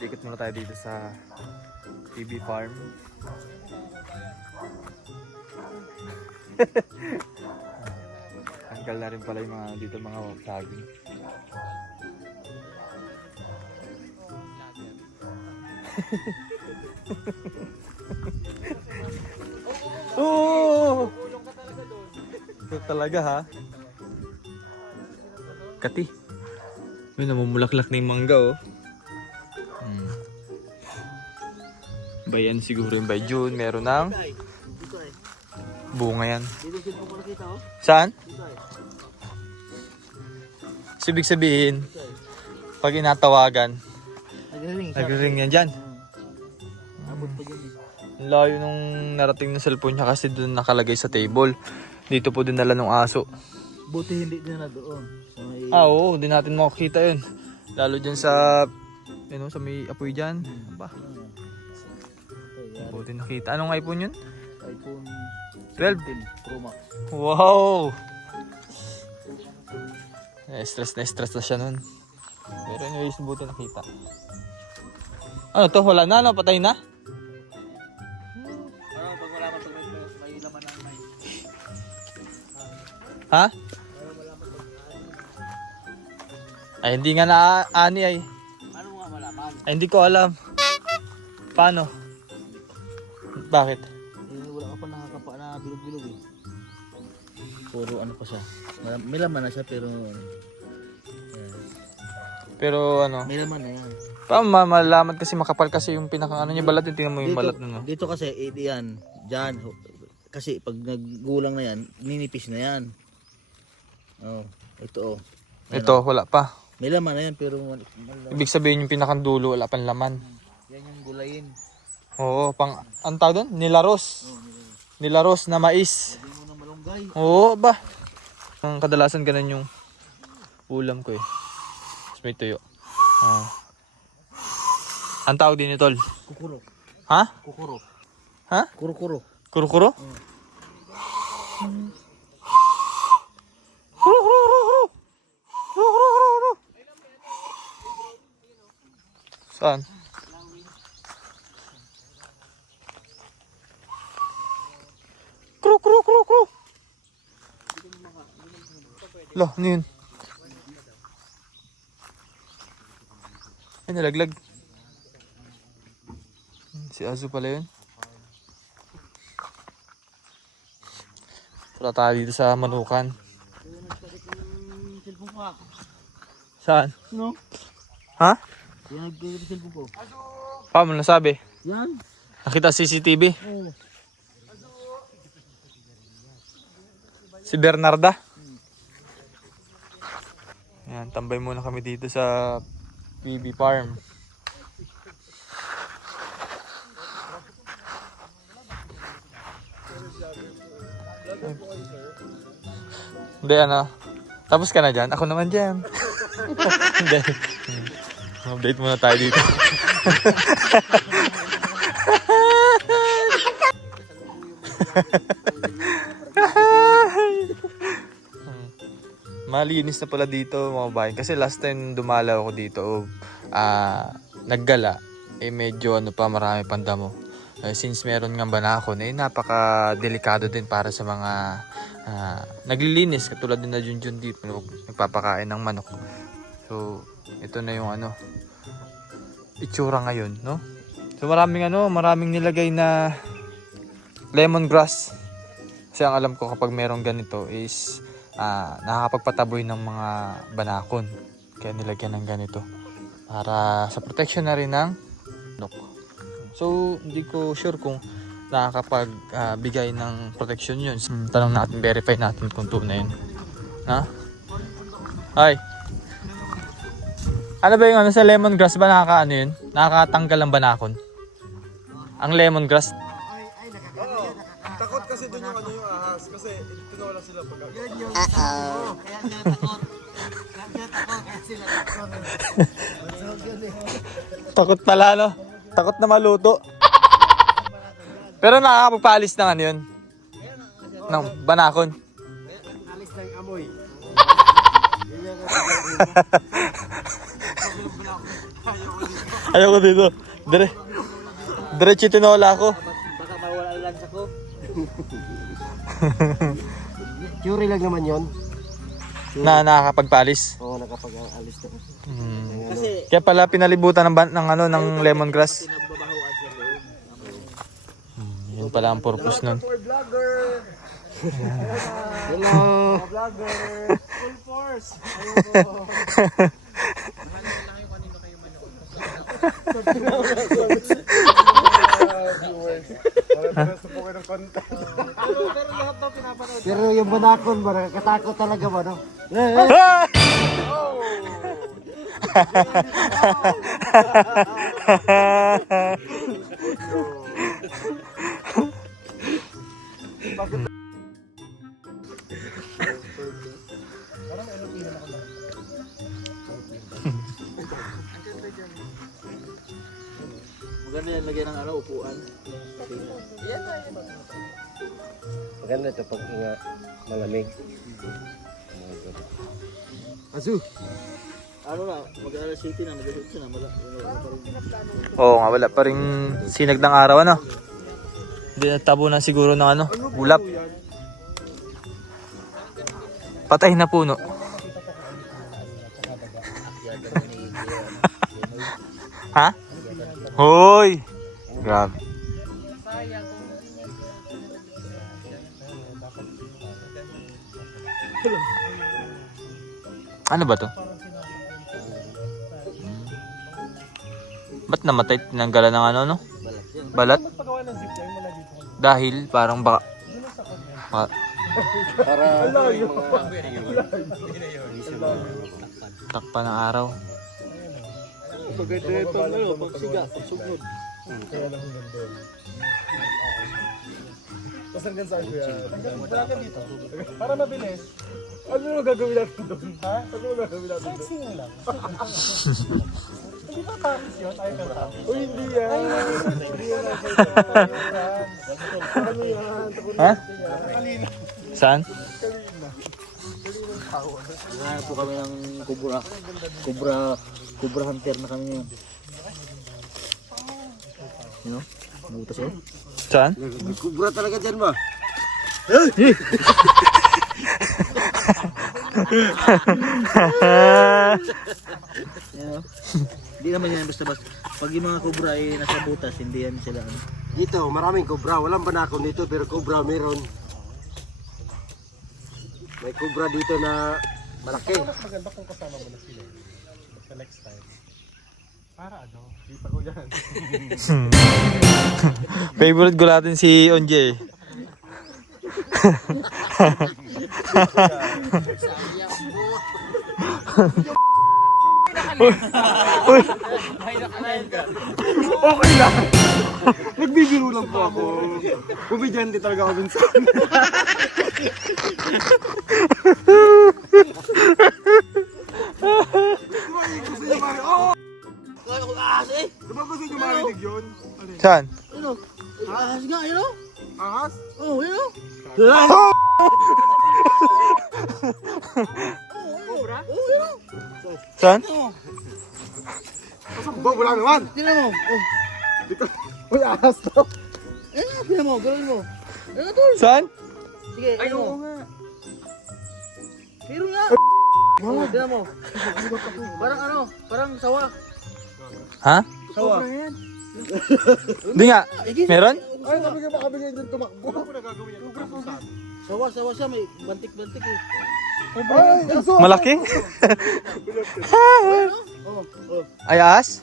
ikot muna tayo dito sa PB Farm. Tanggal na rin pala yung mga dito mga saging. Oh! Ito talaga ha. Kati. May namumulaklak na yung mangga oh. Bayan siguro yung by June. Meron ng bunga yan. Saan? Ibig sabihin, pag inatawagan, nagre-ring yan dyan. Ang layo nung narating ng cellphone niya kasi doon nakalagay sa table. Dito po dinala ng aso. Buti hindi din na doon. Oo, di natin makikita yun. Lalo dyan sa, sa may apoy dyan. Aba. Buti nakita. Anong iPhone yun? iPhone 12 Pro Max. Wow! Na-stress na siya nun. Pero anyways, buti nakita. Ano to? Wala na? Ano? Patay na? Pag wala man may laman ng may. Ha? Ay, hindi nga na-ani ay. Ano nga malaman? Ay, hindi ko alam. Paano? Bakit? Wala ka pa nakakapa na bilog-bilog eh. Puro ano pa siya. May laman na siya pero Pero ano? may laman na yan. Paano malalaman kasi makapal kasi yung pinaka niya balat. Tingnan mo yung balat nun. No? Dito kasi yan. Diyan. Kasi pag naggulang na yan, ninipis na yan. Oh, ito oh. Ito, wala pa. May laman na yan pero Ibig sabihin yung pinakandulo, wala pang laman. yan yung gulayin. Oo, ang tawag doon? Nilaros. Nilaros na mais. Hindi mo na malunggay. Oo ba? Ang kadalasan ganun yung ulam ko eh. Tapos may tuyo. Ang tawag din ito, tol? Kukuro. Ha? Kukuro. Ha? Kuro-kuro. Kuro-kuro? Saan? Kuro. Lah, ano yun? Ay, nalaglag. Si Azu pala yun. Tara tayo dito sa Manukan. Saan? No? Ha? Yan nag-cellphone ko. Paano mo nasabi? Yan. Nakita CCTV? Oo. Si Bernarda? Yan, tambay muna kami dito sa PB Farm. Hindi, ano? Tapos ka na dyan? Ako naman dyan. Hindi. Update muna tayo dito. Malinis na pala dito mga bayan. Kasi last time dumalaw ako dito, naggala, medyo marami pang damo. Since meron nga banakon, napaka-delikado din para sa mga naglilinis. Katulad din na Junjun dito, nagpapakain ng manok. So, ito na yung itsura ngayon, no? So, maraming nilagay na lemongrass. Kasi ang alam ko kapag merong ganito is nakakapagpataboy ng mga banakon. Kaya nilagyan ng ganito. Para sa protection na rin ng manok. So, hindi ko sure kung nakakapagbigay ng protection yun. Tanong natin, verify natin kung tunay yun. Ha? Ay. Ano ba yung sa lemongrass ba nakakaano yun? Nakakatanggal ng banakon? Ang lemongrass? Oo. Takot kasi dun yung yung ahas. Kasi tinawala sila pag Yan yung kaya niya takot. Kaya sila takot. Takot pala, no? Takot na maluto. Pero nakakapagpaalis ng ano yun? Ng banakon. alis ng amoy. Ayoko dito. Diretso tinola ako. Baka mawala ang lansa ko. Curie lang naman yon. Na nakakapagpalis. Oo, nakapag-alis na. Kasi Kaya pala pinalibutan ng lemongrass. pinababahuan siya doon. Yun pala ang purpose nun. For vlogger! Hello! Vlogger! Full force! Viewers. Para sa po kayo ng content. Pero lahat daw pinapanood. Pero yung banakon ba, nakakatakot talaga ba, no? Maganda yan, lagyan ng upuan. Maganda ito pag malamig. Azu! Ano na, mag-alas city na, mag-alas na, Oo nga, wala pa rin sinag ng araw, ano? Hindi natabo na siguro ng ulap. Patay na puno. Ha? Hoy! Grabe. Ano ba to? Ba't namatay? Tinanggalan ng no? Balat? Dahil parang baka... Para Takpa ng araw. Maganda ito, pagsiga, pagsugnod. Tapos hanggang saan ko yan? Hanggang dito. Para mabilis. Ano yung gagawin natin doon? Ha? Ano yung gagawin natin doon? Sightseeing lang. Hindi ba Paris yun? Ayaw ka Paris? Uy, hindi yan. Hindi yan. Ano yan? Ha? Saan? Naghahanap po kami ng Cobra hunter na kami ngayon. You know? Nabutas yun? Saan? kubra talaga dyan ba? You know? Hindi naman yan basta-basta. Pag yung mga cobra ay nasa butas, hindi yan sila. Dito, maraming kubra. Walang banakon dito, pero kubra meron. May kubra dito na malaki. Mas maganda kung kasama mo na sila. Sa next time. Para ano? Kita ko yan. Favorite ko natin si Onje. Okay lang. Nagbibiro lang po ako. Bumidyante talaga ako minsan. Gusto niyo marinig? Oo! Kaya ko ahas eh! Diba gusto niyo marinig yun? Saan? Ano? Ahas nga, yun o? Ahas? Oo, yun o? Cobra? Oo, yun o? Saan? Pasok ba? Wala naman! Tingnan mo. Oh. Dito. Uy, ahas to! Ayun nga, tingnan mo, gawin mo. Ayun nga, tol. Saan? Sige, ayun mo. Pero nga. Oh, tingnan mo. Parang ano, parang sawa. Ha? Sawa. Hindi nga. Meron? Ay, kabigay din tumakbo. Ano na gagawin yan? Sawa siya, may bantik-bantik eh. Ay, aso! Malaki? Oh, oh. Ay, ahas?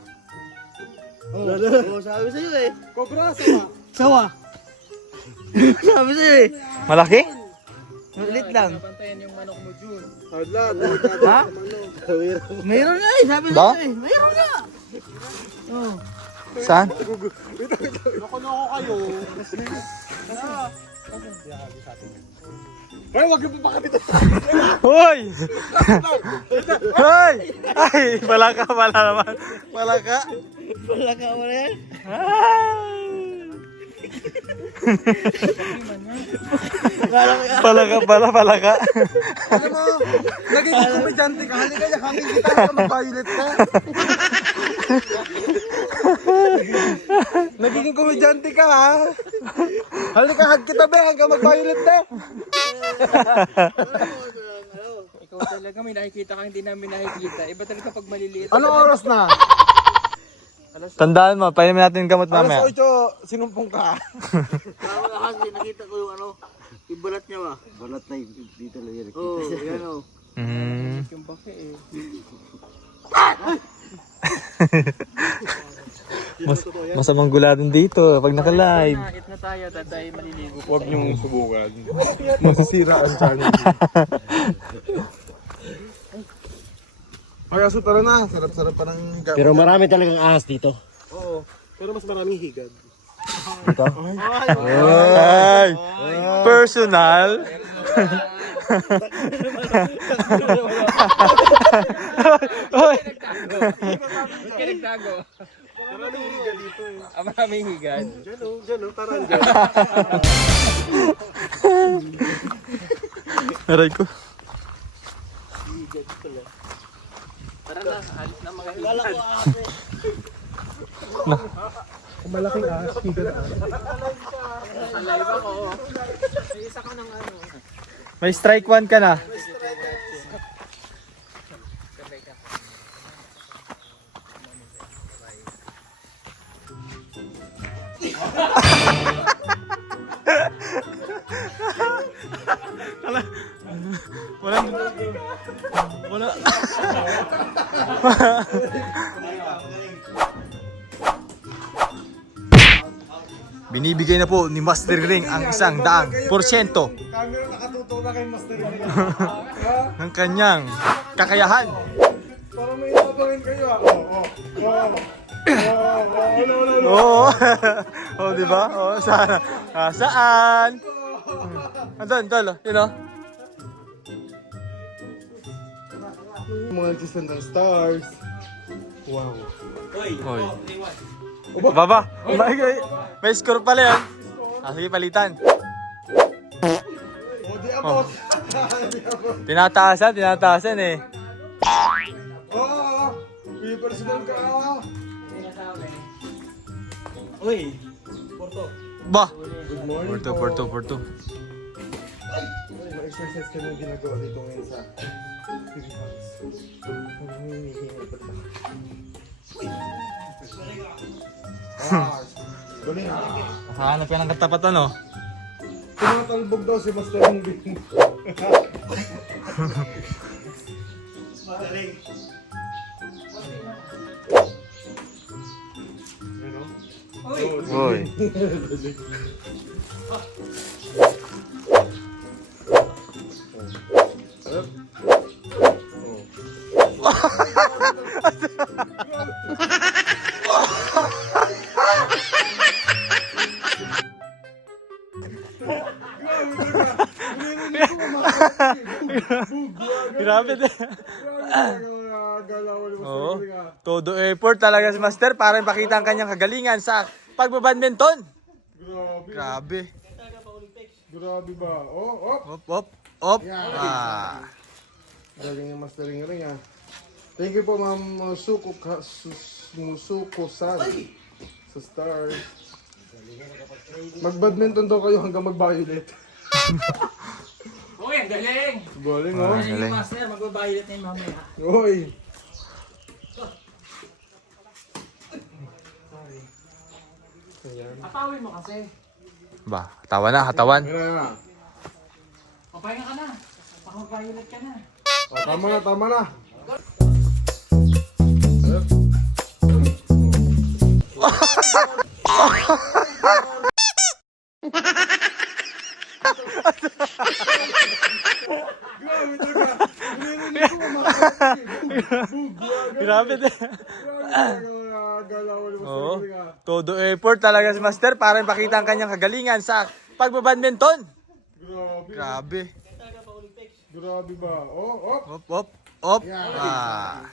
Oh, sabi sa'yo eh. Cobra, sama! Sawa. Sabi sa'yo eh. Malaki? Malit lang. Hadla, Ha? Mayroon nga eh, sabi Ba? sa'yo eh. Mayroon nga. Oh. Saan? loko-loko kayo. Ay, wag yung papakapit. Hoy! Hoy! Ay, malaka pala naman. Malaka. Wala ka mo na yan. Palaka pala, palaka. Alam mo, naging komedyante ka. Halika niya, hangin kita. Mag-violet ka. Nagiging komedyante ka ha? Halika, hag kita be, hanggang mag-violet na. Ikaw talaga may nakikita kang hindi namin nakikita. Iba talaga pag maliliit. Anong oras na? Tandaan mo, painumin natin yung gamot mamaya. Alas 8, sinumpong ka. Kasi nakita ko yung yung balat niya ba? Balat na dito lang yan. Oo, yan o. Yung bake eh. Masamang gulatin dito pag naka-live. Nakit na tayo, tatay maliligo. Huwag niyong subukan. Masisira ang channel. Ay, aso tara na. Sarap-sarap pa ng gamit. Pero marami talagang ahas dito. Oo. Pero mas maraming higad. Ay! Personal! Ba't ka nagtago? Maraming higad dito eh. Maraming higad. Diyan o, tara dyan. Aray ko. Tara na, alis na mga higad. Kung malaking ahas, higad ahas. Live ako. May isa ka ng ano. May strike 1 ka na. Wala. Wala. Binibigay na po ni Master Ring ang 100%. Camera nakatuto na kay Master Ring. Ng kanyang kakayahan. Para may gagawin kayo ah. Oo. Oo. Oh, di ba? Oh, saan? Saan? Andun, tol. Yun oh. Mga nagsistand ng stars. Wow. Oy. Baba. May score pala yan. Sige, palitan. O di abot. Tinataasan eh. Oo. May personal ka ah. Uy, Ba? Good morning Porto. May exercise ka nung ginagawa dito ngayon sa Philippines. Galing. Hanap ka ng katapatan oh. Tumatalbog daw si Master Ring. Oy. Grabe din. Oo. Todo effort talaga si Master para ipakita ang kanyang kagalingan sa pagbabadminton. Grabe. Grabe. Grabe ba? Oh. Op. Ah. Galing yung Master Ring ah. Thank you po Ma'am Musuko-san sa stars. Mag-badminton daw kayo hanggang mag-violet. uy, ang galing! Galing oh. Galing. Master, magbabayot na yung mamaya. Oy. Atawin mo kasi. Ba, katawan. Ayan na. Papahinga ka na. Baka mag-violet ka na. Oh, tama na. Grabe din. Galaw ni Master Oo. Ring ah. Todo effort talaga si Master para ipakita ang kanyang kagalingan sa pagbabadminton. Grabe. Grabe. Grabe ba? Oh. Op. Ah.